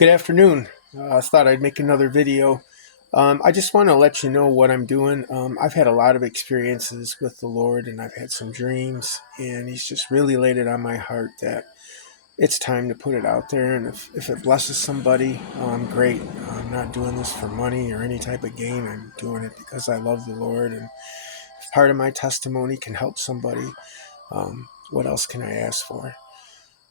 Good afternoon. I thought I'd make another video. I just want to let you know what I'm doing. I've had a lot of experiences with the Lord and I've had some dreams, and He's just really laid it on my heart that it's time to put it out there. And if it blesses somebody, great. I'm not doing this for money or any type of gain. I'm doing it because I love the Lord. And if part of my testimony can help somebody, what else can I ask for?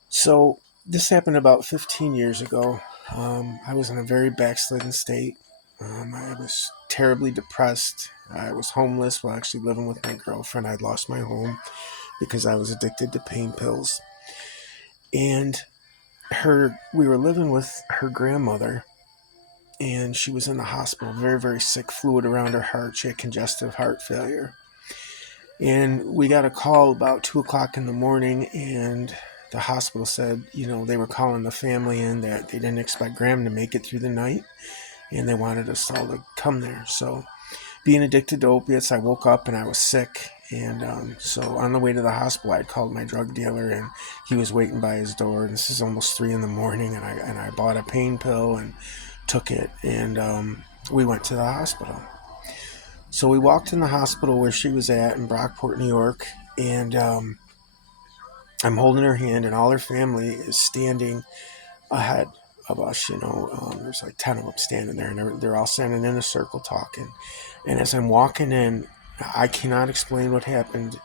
So this happened about 15 years ago. I was in a very backslidden state. I was terribly depressed. I was homeless while actually living with my girlfriend. I'd lost my home because I was addicted to pain pills. And we were living with her grandmother, and she was in the hospital, very, very sick, fluid around her heart. She had congestive heart failure. And we got a call about 2 o'clock in the morning, and the hospital said, they were calling the family in that they didn't expect Graham to make it through the night, and they wanted us all to come there. So being addicted to opiates, I woke up and I was sick. And so on the way to the hospital, I called my drug dealer, and he was waiting by his door. And this is almost 3 in the morning, and I bought a pain pill and took it, and we went to the hospital. So we walked in the hospital where she was at in Brockport, New York, and I'm holding her hand, and all her family is standing ahead of us. There's like 10 of them standing there, and they're all standing in a circle talking. And as I'm walking in, I cannot explain what happened.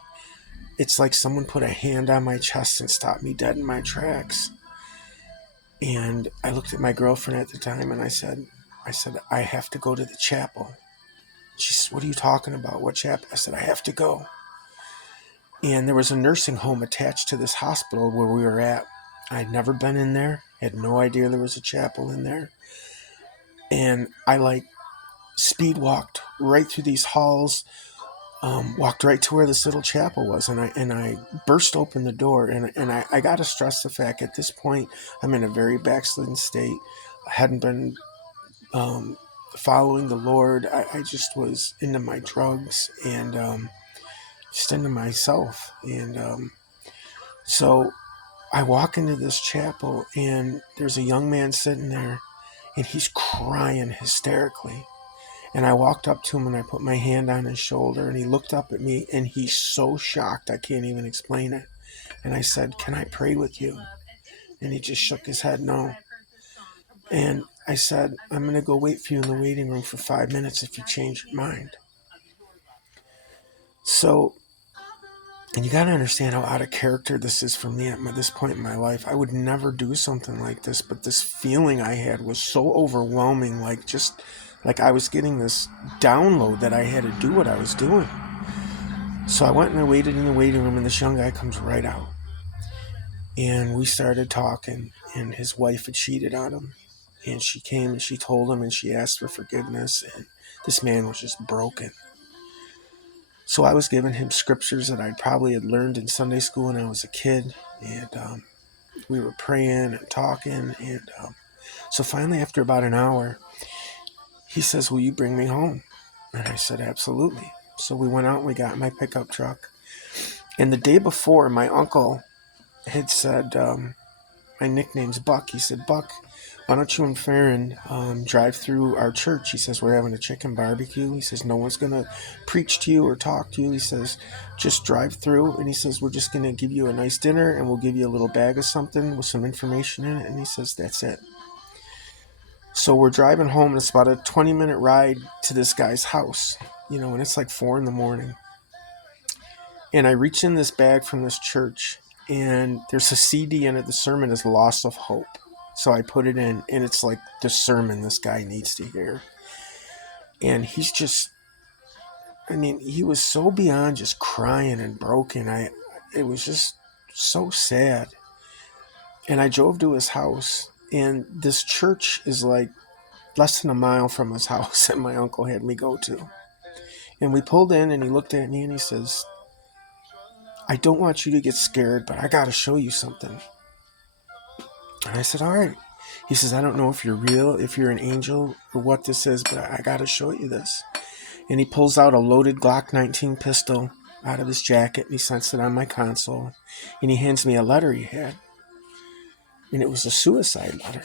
It's like someone put a hand on my chest and stopped me dead in my tracks. And I looked at my girlfriend at the time, and I said, I have to go to the chapel. She said, "What are you talking about? What chapel?" I said, "I have to go." And there was a nursing home attached to this hospital where we were at. I'd never been in there, had no idea there was a chapel in there. And I speed walked right through these halls, walked right to where this little chapel was, and I burst open the door. And I got to stress the fact at this point, I'm in a very backslidden state. I hadn't been following the Lord. I just was into my drugs and just into myself. And so I walk into this chapel, and there's a young man sitting there, and he's crying hysterically. And I walked up to him, and I put my hand on his shoulder, and he looked up at me, and he's so shocked I can't even explain it. And I said, "Can I pray with you?" And he just shook his head no. And I said, "I'm going to go wait for you in the waiting room for 5 minutes if you change your mind." So, and you got to understand how out of character this is for me at this point in my life. I would never do something like this, but this feeling I had was so overwhelming, like I was getting this download that I had to do what I was doing. So I went and I waited in the waiting room, and this young guy comes right out. And we started talking, and his wife had cheated on him. And she came and she told him, and she asked for forgiveness, and this man was just broken. So I was giving him scriptures that I probably had learned in Sunday school when I was a kid, and we were praying and talking, and so finally, after about an hour, he says, "Will you bring me home?" And I said, "Absolutely." So we went out and we got in my pickup truck. And the day before, my uncle had said, my nickname's Buck. He said, "Buck, why don't you and Farron drive through our church?" He says, "We're having a chicken barbecue." He says, "No one's going to preach to you or talk to you." He says, "Just drive through." And he says, "We're just going to give you a nice dinner, and we'll give you a little bag of something with some information in it." And he says, "That's it." So we're driving home, and it's about a 20-minute ride to this guy's house, and it's like 4 in the morning. And I reach in this bag from this church, and there's a CD in it. The sermon is "Loss of Hope." So I put it in, and it's like the sermon this guy needs to hear. And he's just, he was so beyond just crying and broken. It was just so sad. And I drove to his house, and this church is like less than a mile from his house that my uncle had me go to. And we pulled in, and he looked at me, and he says, "I don't want you to get scared, but I got to show you something." And I said, "All right." He says, "I don't know if you're real, if you're an angel, or what this is, but I got to show you this." And he pulls out a loaded Glock 19 pistol out of his jacket, and he sets it on my console. And he hands me a letter he had. And it was a suicide letter.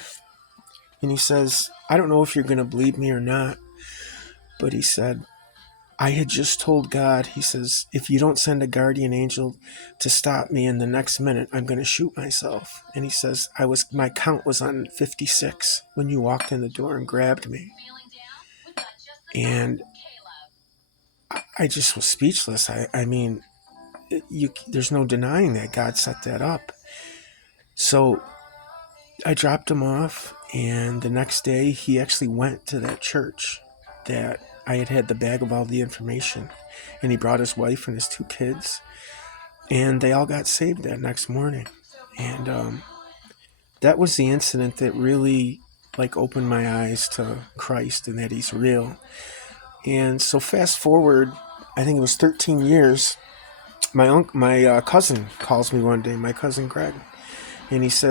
And he says, I don't know if you're going to believe me or not, but he said, I had just told God, he says, if you don't send a guardian angel to stop me in the next minute, I'm going to shoot myself. And he says, my count was on 56 when you walked in the door and grabbed me. And I just was speechless. I mean, there's no denying that God set that up. So I dropped him off, and the next day he actually went to that church that I had the bag of all the information, and he brought his wife and his 2 kids, and they all got saved that next morning. And that was the incident that really opened my eyes to Christ and that he's real. And so fast forward, I think it was 13 years. My cousin calls me one day, my cousin Greg, and he's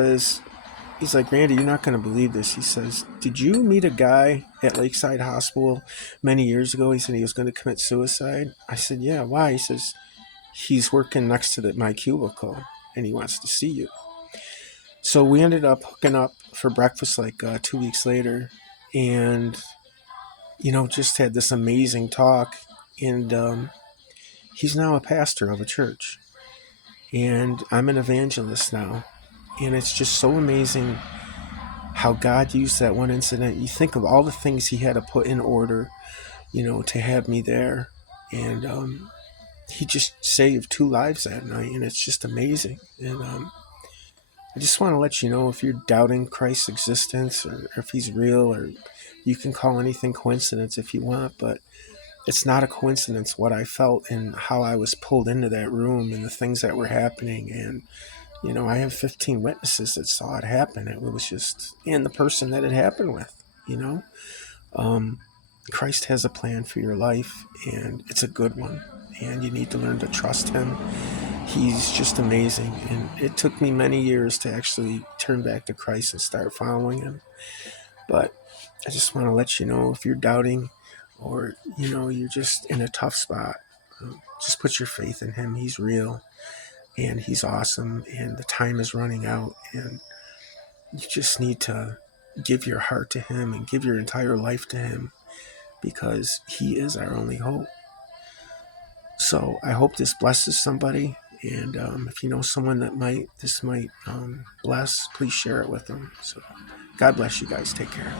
like, Randy, you're not going to believe this. He says, did you meet a guy at Lakeside Hospital many years ago? He said he was going to commit suicide. I said, yeah, why? He says, he's working next to my cubicle and he wants to see you. So we ended up hooking up for breakfast 2 weeks later, and, just had this amazing talk. And he's now a pastor of a church, and I'm an evangelist now. And it's just so amazing how God used that one incident. You think of all the things he had to put in order, to have me there. And he just saved 2 lives that night, and it's just amazing. And I just want to let you know, if you're doubting Christ's existence, or if he's real, or you can call anything coincidence if you want, but it's not a coincidence what I felt and how I was pulled into that room and the things that were happening. And I have 15 witnesses that saw it happen. It was just, and the person that it happened with, Christ has a plan for your life, and it's a good one. And you need to learn to trust him. He's just amazing. And it took me many years to actually turn back to Christ and start following him. But I just want to let you know, if you're doubting, or, you're just in a tough spot, just put your faith in him. He's real. And he's awesome, and the time is running out, and you just need to give your heart to him and give your entire life to him, because he is our only hope. So I hope this blesses somebody, and if you know someone that this might bless, please share it with them. So God bless you guys. Take care.